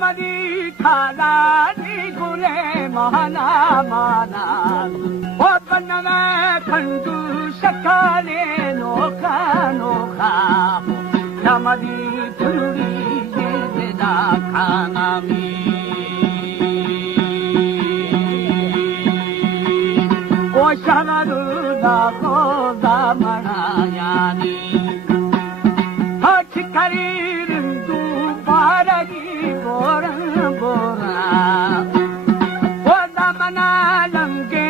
मरी खालानी गुले माना माना ओ बनवे खंडू शकाले नोखा नोखा नमरी फुलरी जेदा खाना मी ओ शनरू दा को दा मनायानी हट करी Bora, bora, oda manalange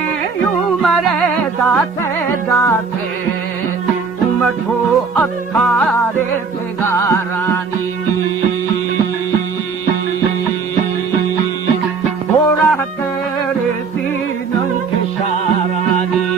umare date date, umatho akhare te garani, bora kare sinam ke sharani.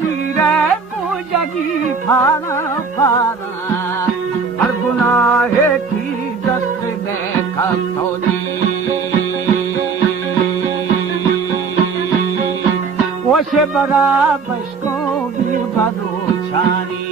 Mira फारा फारा हर गुनाह की दस्त देखा थोड़ी ओशे बराबर को भी भरोचानी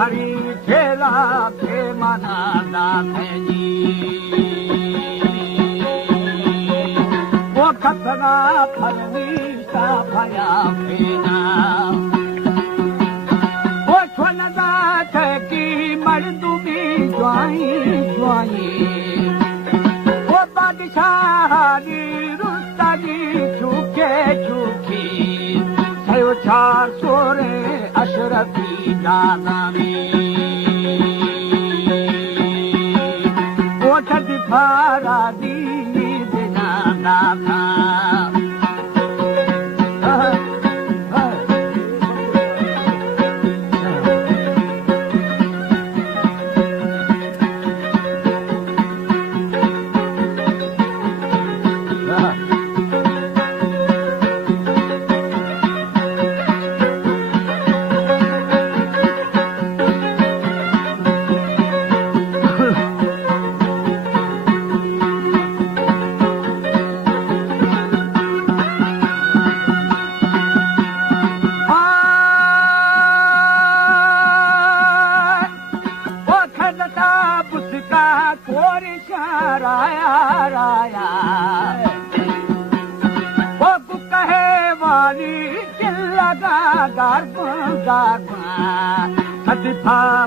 हरी खेला के मना जी वो खतरा फरनी सा भया फेना वो छोनदा थे की मर्दुमी ज्वाई ज्वाई वो बादशाही रुस्तानी छुके छुकी सयो चार सोरे अशरफी दानानी फारा दी बिना नाथा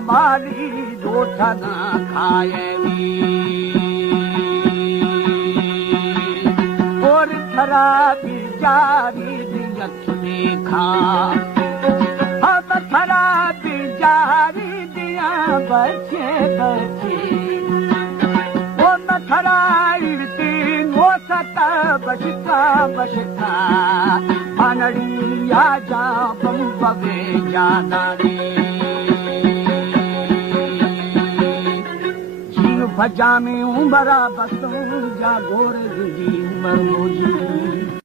मारी जोठन खाएवी और खराबी जारी दियत में खा हम खराबी जारी दिया बचे बचे वो न खराइती वो सता बचता बचता अनड़ी आ जा बम बगे जाना रे भजा में उमरा बसूं जा गोर जी उमर मुझी